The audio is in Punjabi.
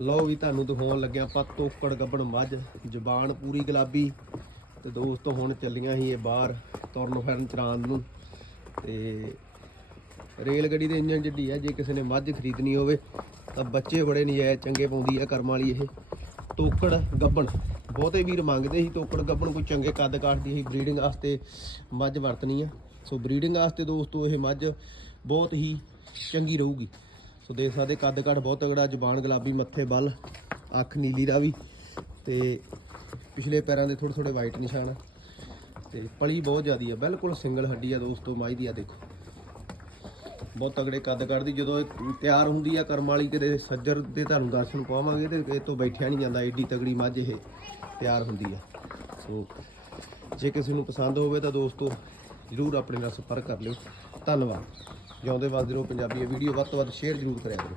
ਲਓ ਵੀ ਤੁਹਾਨੂੰ ਦਿਖਾਉਣ ਲੱਗਿਆ ਆਪਾਂ ਤੋਕੜ ਗੱਬਣ ਮੱਝ, ਜ਼ਬਾਨ ਪੂਰੀ ਗੁਲਾਬੀ। ਤੇ ਦੋਸਤੋ, ਹੁਣ ਚੱਲੀਆਂ ਸੀ ਇਹ ਬਾਹਰ ਤੁਰਨ ਫਿਰਨ ਚਰਾਨ ਨੂੰ। ਤੇ ਰੇਲ ਗੱਡੀ ਦੇ ਇੰਜਨ ਜਿੱਡੀ ਹੈ ਜੇ ਕਿਸੇ ਨੇ ਮੱਝ ਖਰੀਦਣੀ ਹੋਵੇ, ਤਾਂ ਬੱਚੇ ਬੜੇ ਨਜਾਇਜ਼ ਚੰਗੇ ਪਾਉਂਦੀ ਆ ਕਰਮ ਵਾਲੀ ਇਹ। ਤੋਕੜ ਗੱਬਣ, ਬਹੁਤੇ ਵੀਰ ਮੰਗਦੇ ਸੀ ਤੋਕੜ ਗੱਬਣ, ਕੋਈ ਚੰਗੇ ਕੱਦ ਕਾਟਦੀ ਸੀ ਬਰੀਡਿੰਗ ਵਾਸਤੇ ਮੱਝ ਵਰਤਣੀ ਆ। ਸੋ ਬਰੀਡਿੰਗ ਵਾਸਤੇ ਦੋਸਤੋ, ਇਹ ਮੱਝ ਬਹੁਤ ਹੀ ਚੰਗੀ ਰਹੂਗੀ। ਸੋ ਦੇਖ ਸਕਦੇ ਕੱਦ ਕਾਠ ਬਹੁਤ ਤਗੜਾ ਜ਼ਬਾਨ, ਗੁਲਾਬੀ, ਮੱਥੇ, ਬਲ, ਅੱਖ ਨੀਲੀ ਦਾ ਵੀ। ਤੇ ਪਿਛਲੇ ਪੈਰਾਂ ਦੇ ਥੋੜੇ ਥੋੜੇ ਵਾਈਟ ਨਿਸ਼ਾਨ। ਆ ਤੇ ਪਲੀ ਬਹੁਤ ਜ਼ਿਆਦੀ ਆ, ਬਿਲਕੁਲ ਸਿੰਗਲ ਹੱਡੀ ਆ ਦੋਸਤੋ, ਮਾਈ ਦੀ ਆ ਦੇਖੋ। ਬਹੁਤ ਤਗੜੇ ਕੱਦ ਕੱਢਦੀ, ਜਦੋਂ ਇਹ ਤਿਆਰ ਹੁੰਦੀ ਆ ਕਰਮ ਵਾਲੀ, ਕਿਤੇ ਸੱਜਰ ਦੇ ਤੁਹਾਨੂੰ ਦਰਸ਼ਨ ਪਾਵਾਂਗੇ ਤੇ ਇਹ ਤੋਂ ਬੈਠਿਆ ਨਹੀਂ ਜਾਂਦਾ, ਏਡੀ ਤਗੜੀ ਮੱਝ ਇਹ ਤਿਆਰ ਹੁੰਦੀ ਆ। ਸੋ ਜੇ ਕਿਸੇ ਨੂੰ ਪਸੰਦ ਹੋਵੇ ਤਾਂ ਦੋਸਤੋ ਜਰੂਰ ਆਪਣੇ ਨਾਲ ਸੰਪਰਕ ਕਰ ਲਿਓ। ਧੰਨਵਾਦ। ਜਿਉਂਦੇ ਵਸਦੇ ਰਹੋ ਪੰਜਾਬੀ ਇਹ ਵੀਡੀਓ ਵੱਧ ਤੋਂ ਵੱਧ ਸ਼ੇਅਰ ਜਰੂਰ ਕਰਿਆ ਕਰੋ।